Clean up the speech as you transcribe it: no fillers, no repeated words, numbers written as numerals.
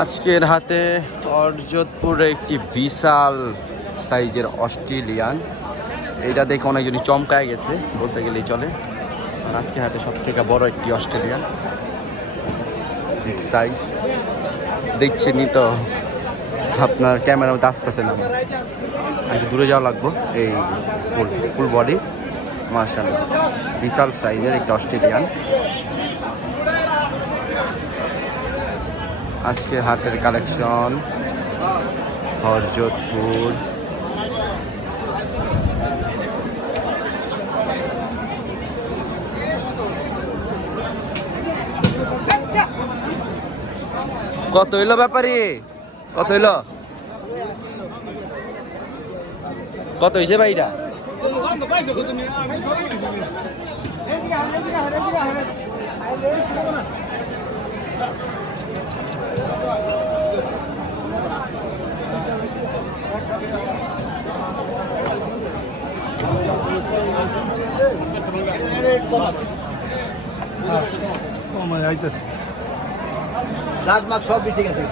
আজকের হাতে অরজতপুরে একটি বিশাল সাইজের অস্ট্রেলিয়ান, এইটা দেখে অনেকজনই চমকায় গেছে বলতে গেলেই চলে। আজকে হাতে সব থেকে বড় একটি অস্ট্রেলিয়ান, বিগ সাইজ। দেখছেনই তো, আপনার ক্যামেরার মধ্যে আসতেছে না, একটু দূরে যাওয়া লাগবে। এই ফুল ফুল বডি, মাশাআল্লাহ বিশাল সাইজের একটা অস্ট্রেলিয়ান। আজকে হাটের কালেকশন হরজতপুর। কত হইলো ব্যাপারী? কত হইলো? কত হয়েছে ভাইটা? দাগ মাগ সব বেশি গেছে।